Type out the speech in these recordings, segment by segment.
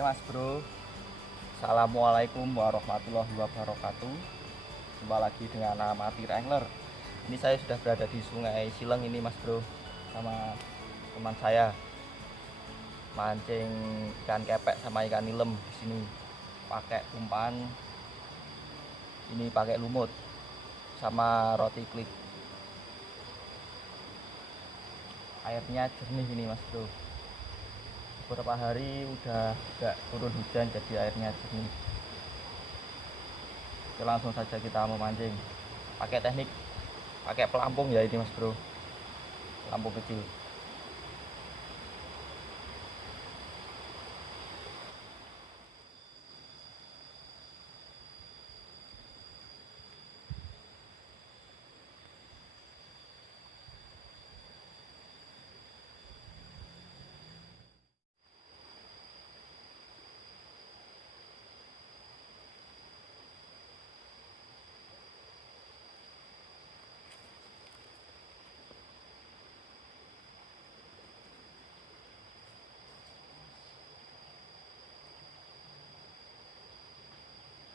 Mas Bro, Assalamualaikum warahmatullahi wabarakatuh. Jumpa lagi dengan Amatir Angler. Ini saya sudah berada di Sungai Sileng ini Mas Bro, sama teman saya mancing ikan kepek sama ikan nilem di sini. Pakai umpan, ini pakai lumut sama roti klik. Airnya jernih ini Mas Bro. Beberapa hari udah gak turun hujan, jadi airnya jernih. Oke, langsung saja kita memancing. Pakai teknik pakai pelampung ya ini Mas Bro, pelampung kecil.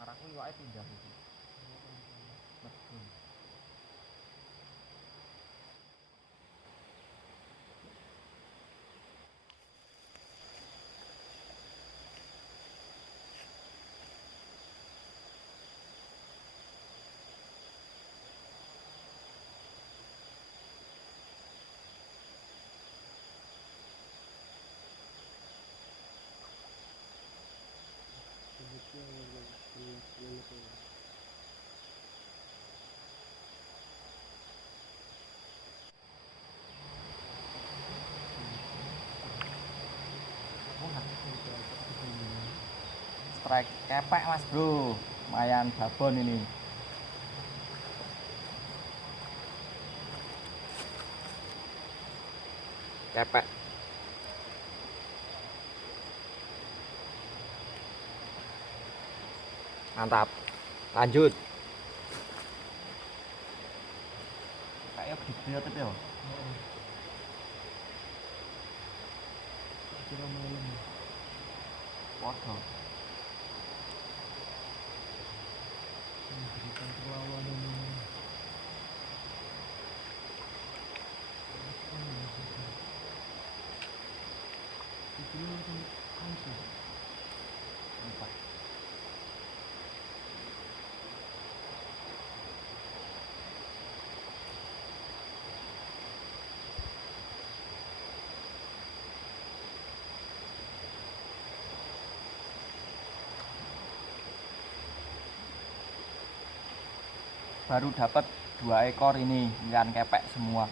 Arahku iwake pindah iki. Betul. Strike kepek Mas Bro, lumayan babon ini. Kepek. Mantap. Lanjut. Kayak gede tapi ya. Waduh. Baru dapat 2 ekor ini ikan kepek semua.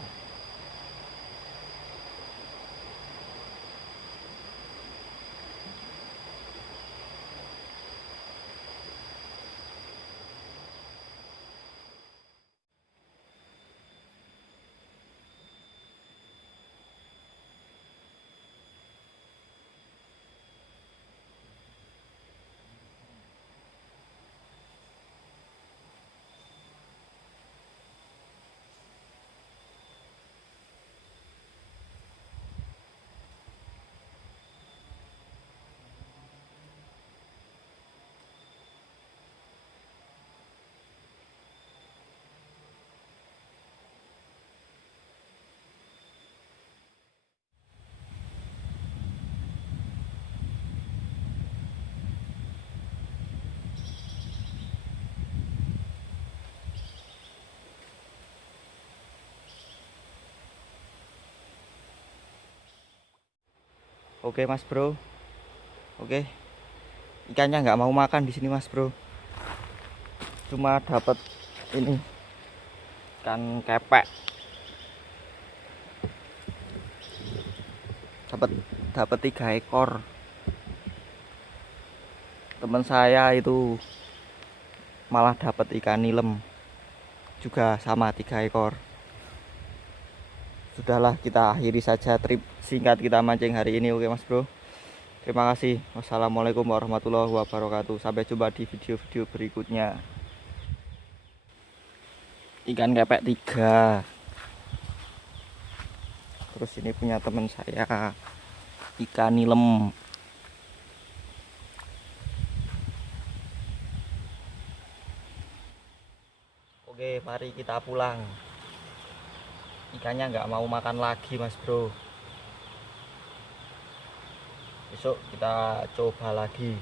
Oke Mas Bro, oke, ikannya nggak mau makan di sini Mas Bro, cuma dapat ini ikan kepek, dapat 3 ekor. Teman saya itu malah dapat ikan nilem juga sama 3 ekor. Sudahlah, kita akhiri saja trip singkat kita mancing hari ini. Oke Mas Bro, terima kasih. Wassalamualaikum warahmatullahi wabarakatuh. Sampai jumpa di video-video berikutnya. Ikan kepek 3. Terus ini punya teman saya ikan nilem. Oke, mari kita pulang. Ikannya nggak mau makan lagi, Mas Bro. Besok kita coba lagi.